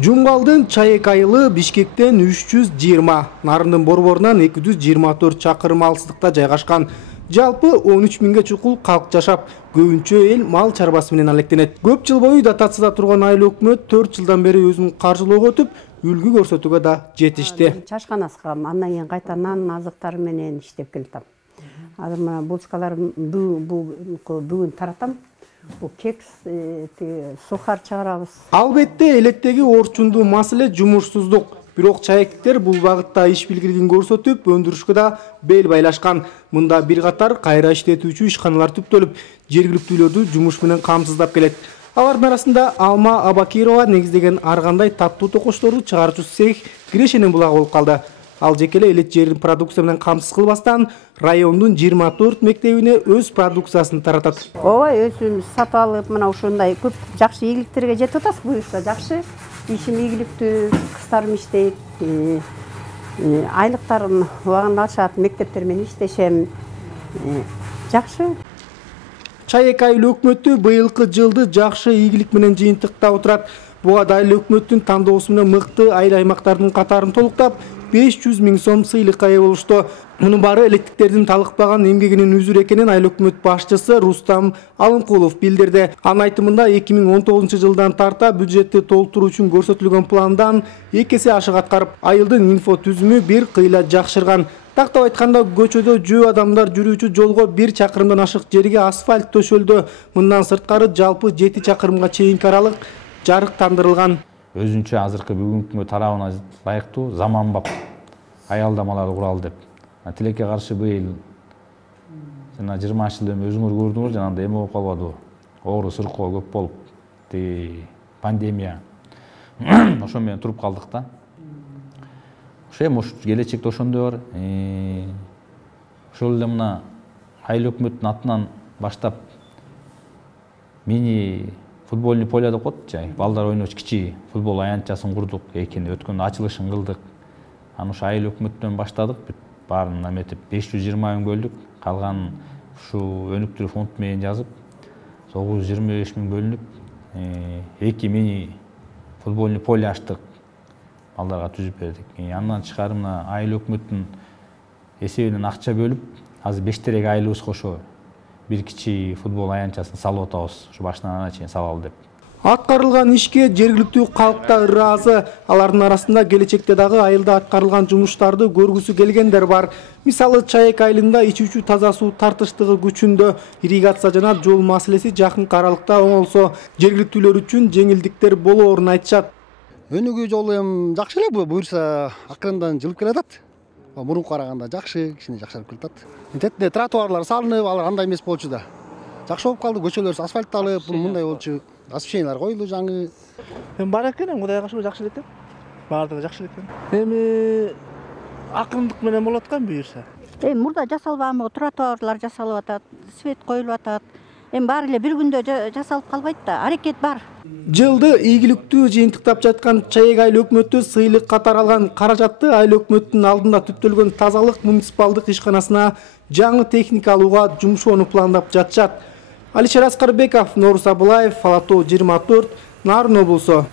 Жумгалдын Чаек айылы Бишкектен 320, Нарындын борборунан 224 чакырым алыстыкта жайгашкан. Жалпы 13 миңге чукул калк жашап, көбүнчө эл мал чарбасы менен алектенет. Көп жыл бою дотацияда турган айыл өкмөт 4 жылдан бери өзүн каржылоого өтүп, үлгү көрсөтүүгө да жетишти. Чашкан аскам, андан кийин кайта нан азыктары менен иштеп келатам. Азыр мына булочкалар бүгүн таратам. Bu keks, сухар чыгарабыз. Албетте элеттеги орчундуу маселе жумушсуздук. Бирок чаектер бул багытта иш билгилигин көрсөтүп, өндүрүшкө да бел байлашкан. Мында бир катар кайра иштетүүчү ишканалар түптөлүп, жергиликтүүлөрдү жумуш менен камсыздап келет. Алардын арасында Алма Абакирова негиздеген ар кандай таттуу токочторду чыгаруучу цех Кирешенин булагы болуп калды. Ал жекеле элет жердин продукция менен камсыз кылбастан райондун 24 мектебине өз продукциясын таратат. Ой, өзүбүз сатып алып, мына ушундай көп жакшы ийгиликтерге жетип атабыз. Буюрса жакшы, ишим ийгиликтүү, кыздарым иштейт, айлыктарым убагында алышат, мектептер менен иштешем. Жакшы. Чаек айыл өкмөтү быйылкы жылды жакшы ийгилик менен жыйынтыктап отурат. Буга дайыл өкмөттүн тандоосу менен мыкты айыл аймактардын катарын толуктап, 500 миң сом сыйлыкка ээ болушту. Мунун баары электиктердин талыкпаган эмгегинин үзүрү экенин айыл өкмөт башчысы Рустам Алымкулов билдирди. Анын айтымында 2019 жылдан тарта бюджетти толтуруу үчүн көрсөтүлгөн пландан 2 эсе ашык аткарып, айылдын инфо түзүмү бир кыйла жакшырган. Тактап айтканда, көчөдө жөө адамдар жүрүүчү жолго 1 чакырымдан ашык жерге асфальт төшөлдү. Мындан сырткары жалпы 7 чакырымга чейинки аралык жарыктандырылган. Өзүнчө азыркы бүгүнкү тарабына ылайыктуу заманбап аялдамаларды куралы деп. Тилекке каршы быйыл жана 20 жыл өзүңөр көрдүңөр, жанагындай эме болуп калбадыбы? Оору сыркоо көп болуп, пандемия. Ошо менен туруп калдык да. Ошо эми келечекте ошондой бар. Ошол эле мына айыл өкмөттүн атынан баштап мини футбольный поле деп коет, балдар ойноочу кичи футбол аянтчасын курдук, өткөн ачылышын кылдык. Аны ушу айыл өкмөттөн баштадык, баарын эметип 520 миң бөлдүк, калганын ушу өнүктүрүү фонд менен жазып 925 миң бөлүнүп, 2 мини футбольный поле ачтык, балдарга түзүп бердик. Андан тышкары мына айыл өкмөттүн эсебинен акча бөлүп, азыр 5 терек айылыбыз кошо бир кичи футбол аянтчасын салып атабыз, ушу башынан ана чейин салалы деп. Аткарылган ишке жергиликтүү калк да ыраазы. Алардын арасында келечекте дагы айылда аткарылган жумуштарды көргүсү келгендер бар. Мисалы, Чаек айылында ичүүчү таза суу тартыштыгы күчүндө, ирригация жана жол маселеси жакын аралыкта оңолсо, жергиликтүүлөр үчүн жеңилдиктер болоорун айтышат. Өнүгүү жолу эми жакшы эле, буюрса акырындан жылып келатат. Мурунку караганда жакшы, кичине жакшырып келатат. Мектепте тротуарлар салынып, алар андай эмес болчу да. Жакшы болуп калды, көчөлөр асфальтталып, мындай болчу. Освещениялар коюлду жаңы. Эми бар экен, Кудайга шүгүр жакшы экен. Баардыгы жакшы экен. Эми акырындык менен болот экен буюрса. Мурда жасалбамы, тротуарлар жасалып атат, свет коюлуп атат. Эми баары эле бир күндө жасалып калбайт да, аракет бар. Жылды ийгиликтүү жыйынтыктап жаткан Чаек айыл өкмөтү сыйлык катары алган каражатты айыл өкмөттүн алдында түптөлгөн тазалык муниципалдык ишканасына жаңы техника алууга жумшоону пландап жатышат. Алишер Аскарбеков, Норус Абылаев, Фалато 24, Нарын облусу.